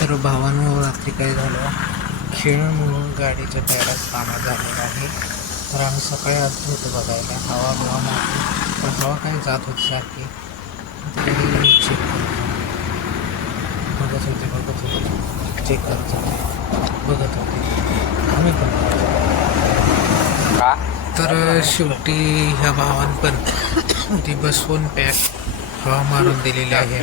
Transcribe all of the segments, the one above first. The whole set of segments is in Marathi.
तर भावांनो, रात्री काय झालं, खेळ म्हणून गाडीच्या टायरात पाण्यात झालेलं आहे. तर आम्ही सकाळी आलो होतो बघायला, हवा बिवा मारली, तर हवा काय जात होती सारखी. तरी चेक बघत होते चेक करत होते, बघत होते आम्ही पण. तर शेवटी ह्या भावान पण ती बसवून पॅक हवा मारून दिलेली आहे.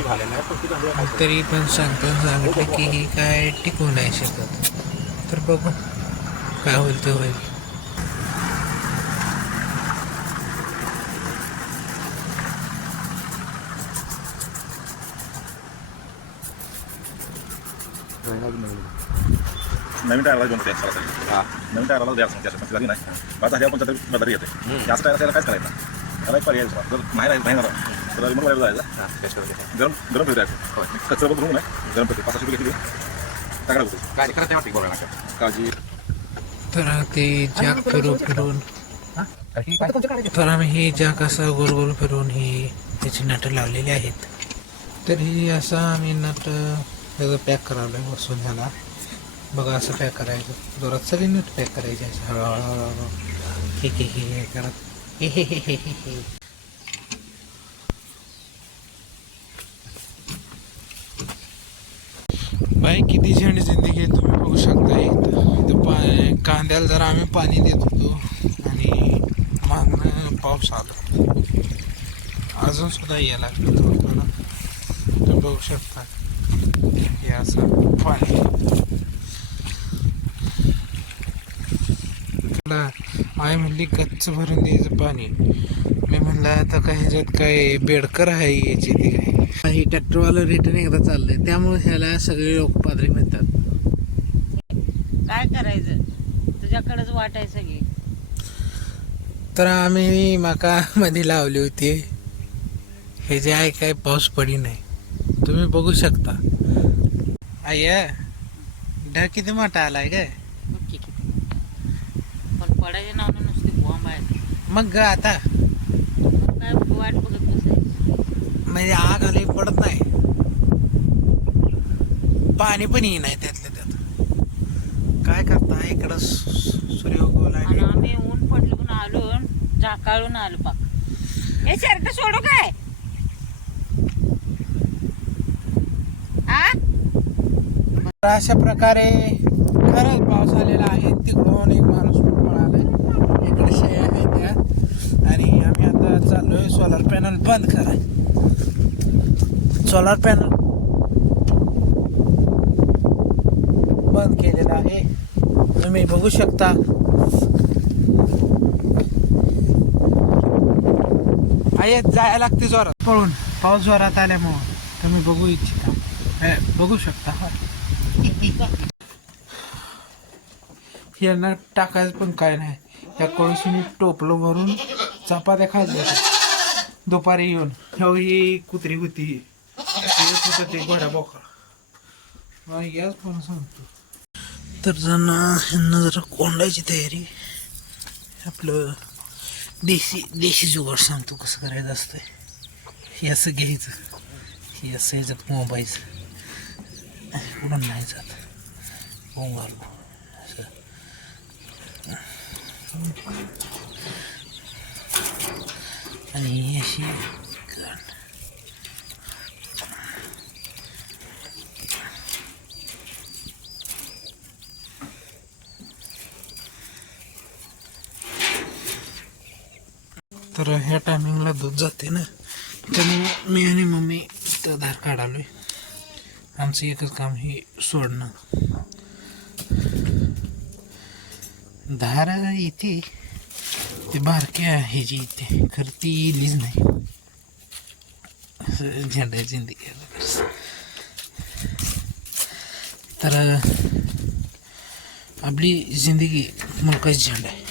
तरी पण सांगितलं की ही काय टिकू नाही शकत. तर बघू काय होईल ते होईल. नवीन टायरला घेऊन द्यायचं सरासरी. नवीन टायरला द्यायचं त्याच्या पण झाली नाही. आता ह्या पण बदल येते. जास्त टायर त्याला कायच करायचं त्याला एक पर्याय जर नाही राहिला तर रिमोट वायर जायचं, गरम गरम फिरू द्यायचं. कचरा बघून नाही गरम फिरते 500 रुपये घेतली टाकला होतो काय करत वाटते बोलायला काळजी. तर ते जॅक फिरून तर आम्ही हे जॅक असं गोल गोल फिरून ही त्याची नटं लावलेली आहेत. तर ही असं आम्ही नट त्याचं पॅक करावलं बसून ह्याला. बघा असं पॅक करायचं, जोरात सगळी नट पॅक करायची असं हळूहळू हे करत हे. बाई किती छान जिंदगी आहे तुम्ही बघू शकता. इथं कांद्याला जरा आम्ही पाणी देत होतो आणि मागणं पाऊस आला, अजून सुद्धा यायला लागलं थोडं. तुम्ही बघू शकता हे असं पाणी. आई म्हणली गच्च भरून द्यायचं पाणी. मी म्हणलं आता काय ह्याच्यात काय बेडकर आहे याची ती काय. ही ट्रॅक्टरवाला रिटर्न एकदा चाललंय, त्यामुळे ह्याला सगळे लोक पादरी म्हणतात. काय करायचं, तुझ्याकडेच वाट आहे सगळी. तर आम्ही मका मध्ये लावली होती, हे जे आहे काय पाऊस पडी नाही. तुम्ही बघू शकता. आय ढग किती मोठा आलाय काय. पण पडायच्या नावानं नुसते बॉम्ब आहे. मग आता काय वाट बघत बसायची. म्हणजे आग आली पडत नाही, पाणी पण येई नाही त्यातल्या त्यात. काय करता इकडं सूर्य उगवला आणि आम्ही ऊन पडलं आलो, झाकाळून आलो पाक. हे शर्ट सोडू काय अशा प्रकारे खरंच पाऊस आलेला आहे. तिकडून एक माणूस पळाला, इकडे शेळ्या आहेत त्या. आणि आम्ही आता चाललोय सोलार पॅनल बंद कराय. सोलार पॅनल बंद केलेला आहे, तुम्ही बघू शकता. आहे जायला लागते जोरात पळून, पाऊस जोरात आल्यामुळं. तुम्ही बघू इच्छिता, बघू शकता. यांना टाकायचं पण काय नाही. या कळशीने टोपलं भरून चपात्या खायच्या दुपारी येऊन. ही कुत्री होती, होतं ते घोड्या बोकड. याच पण सांगतो. तर ह्यांना जरा कोंडायची तयारी. आपलं देशी जुगाड सांगतो कसं करायचं असतं. हे असं घ्यायचं, हे असं ह्याच्यात मोबाईचं, उडून नाही जात घालू असं. आणि अशी तर ह्या टायमिंगला दूध जाते ना, त्यामुळे मी आणि मम्मी तर धार काढालोय. आमचं एकच काम हे सोडणं. धार येते ते बारक्या ह्याची येते, खरं ती येईलीच नाही. असं झेंडा जिंदगी. तर आपली जिंदगी मुलकाच झेंडा आहे.